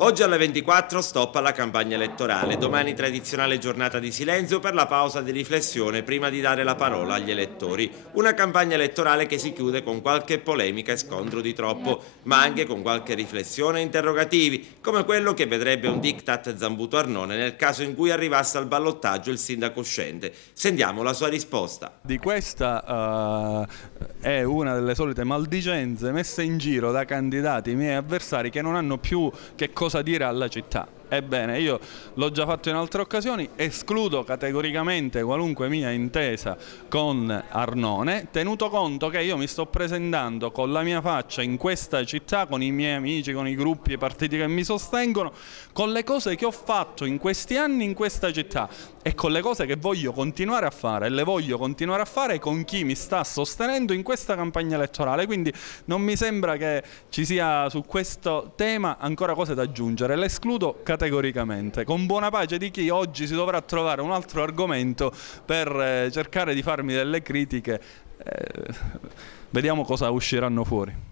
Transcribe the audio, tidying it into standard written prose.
Oggi alle 24 stop alla campagna elettorale, domani tradizionale giornata di silenzio per la pausa di riflessione prima di dare la parola agli elettori. Una campagna elettorale che si chiude con qualche polemica e scontro di troppo, ma anche con qualche riflessione e interrogativi, come quello che vedrebbe un diktat Zambuto Arnone nel caso in cui arrivasse al ballottaggio il sindaco uscente. Sentiamo la sua risposta. Di questa è una delle solite maldicenze messe in giro da candidati miei avversari che non hanno più che cosa dire alla città. Ebbene, io l'ho già fatto in altre occasioni, escludo categoricamente qualunque mia intesa con Arnone, tenuto conto che io mi sto presentando con la mia faccia in questa città, con i miei amici, con i gruppi e i partiti che mi sostengono, con le cose che ho fatto in questi anni in questa città e con le cose che voglio continuare a fare, e le voglio continuare a fare con chi mi sta sostenendo in questa campagna elettorale. Quindi non mi sembra che ci sia su questo tema ancora cose da aggiungere, l'escludo categoricamente, con buona pace di chi oggi si dovrà trovare un altro argomento per cercare di farmi delle critiche. Vediamo cosa usciranno fuori.